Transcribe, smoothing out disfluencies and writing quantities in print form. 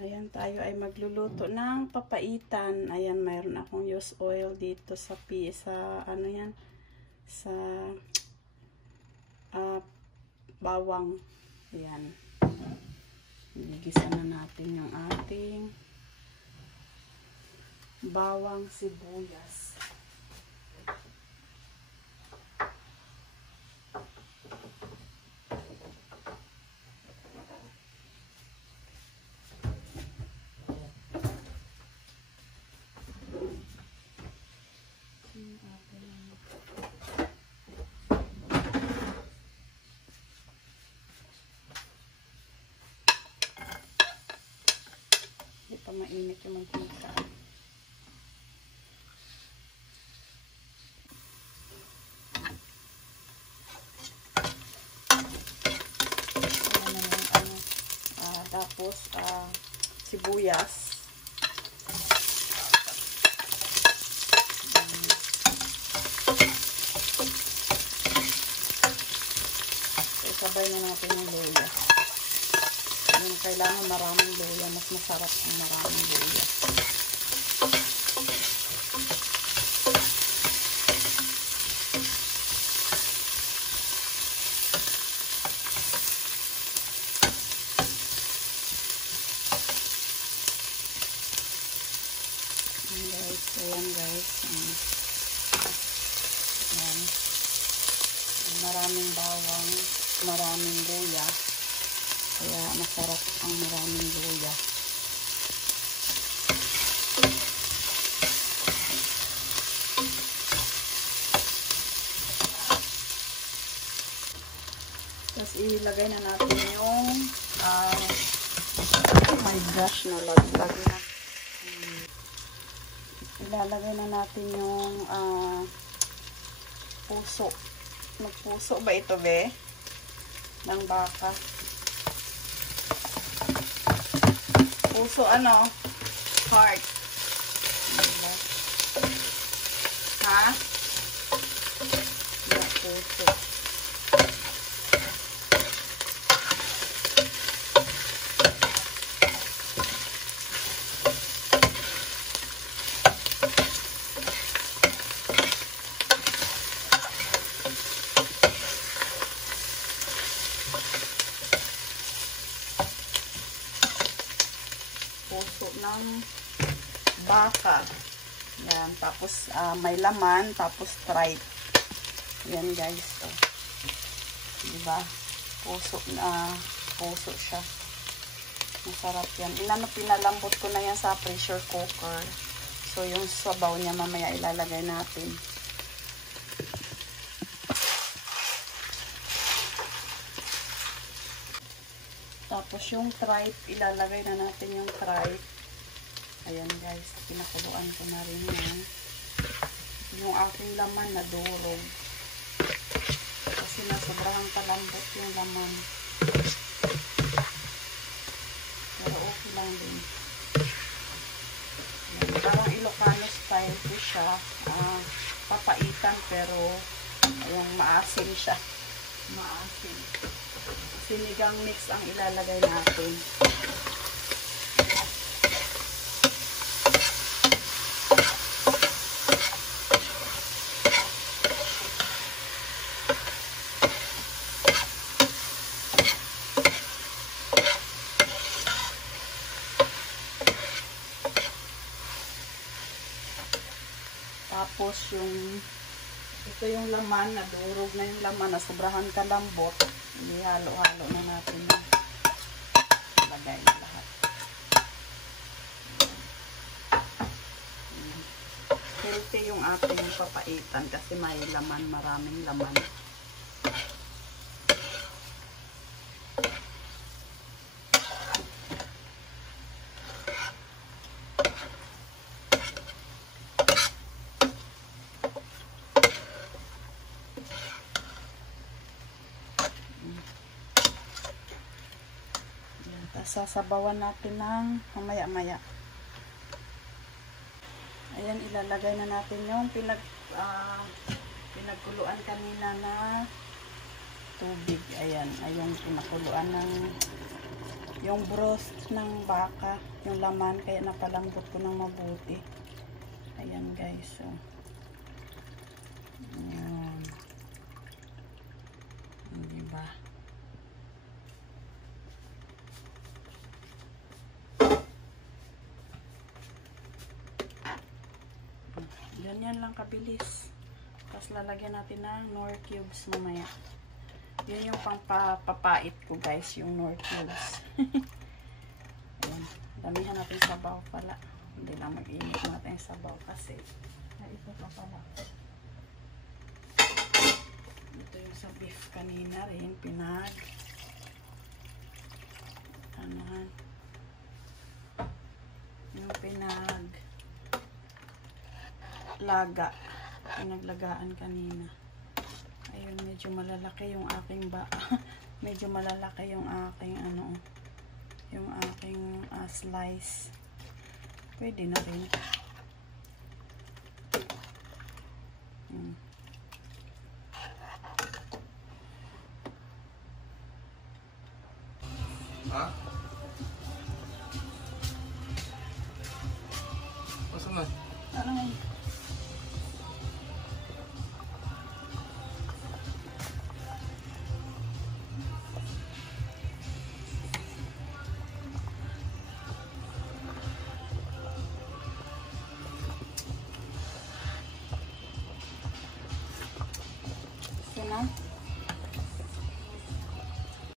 Ayan, tayo ay magluluto ng papaitan. Ayan, mayroon akong used oil dito sa ano yan, sa bawang. Ayan. Igisa na natin yung ating bawang sibuyas. Hindi pa mainit yung mantika. Tapos sibuyas. Sabay na natin yung luya. Yung kailangan maraming luya, mas masarap ang maraming luya. Ayan guys. Ayan. Maraming bawang, maraming luya. Kaya masarap ang maraming luya. Tapos ilagay na natin yung oh my gosh, nalaglag na. Ilalagay na natin yung puso. Magpuso ba ito, be? Ng baka. Puso, ano? Heart. Ha? Yung puso. Puso ng baka. Yan. Tapos, may laman. Tapos, tripe. Yan, guys. Oh. Diba? Puso siya. Masarap yan. Pinalambot ko na yan sa pressure cooker. So, yung sabaw niya mamaya ilalagay natin. Tapos yung tripe, ilalagay na natin yung tripe. Ayan guys, pinakuluan ko na rin yan. Yung aking laman na durog. Kasi nasobrang kalambot yung laman. Pero okay lang din. Ayan, parang Ilocano style ko siya. Papaitan pero yung maasim siya. Maasim. Sinigang mix ang ilalagay natin. Tapos ito yung laman, nadurog na yung laman, na sobrahan kalambot. Ihalo-halo na natin yung lagay na lahat. Healthy yung ating papaitan kasi may laman, maraming laman. Sasabawan natin ng mamaya-maya. Ayan, ilalagay na natin yung pinagkuluan kanina na tubig. Ayan, ay yung pinakuluan ng yung broth ng baka, yung laman, kaya napalambot ko ng mabuti. Ayan guys, so. Ayan. Diba? Ganyan lang kabilis. Tapos lalagyan natin ng Knorr cubes mamaya. Yun yung pang-papait ko guys, yung Knorr cubes. Ayan. Damihan natin sabaw pala. Hindi lang mag-init natin sabaw kasi ito pa pala. Ito yung sa beef kanina rin, yung laga, pinaglagaan kanina. Ayun, medyo malalaki yung aking medyo malalaki yung aking yung aking slice. Pwede na rin. Ha? Pasok na. Ano ngayon?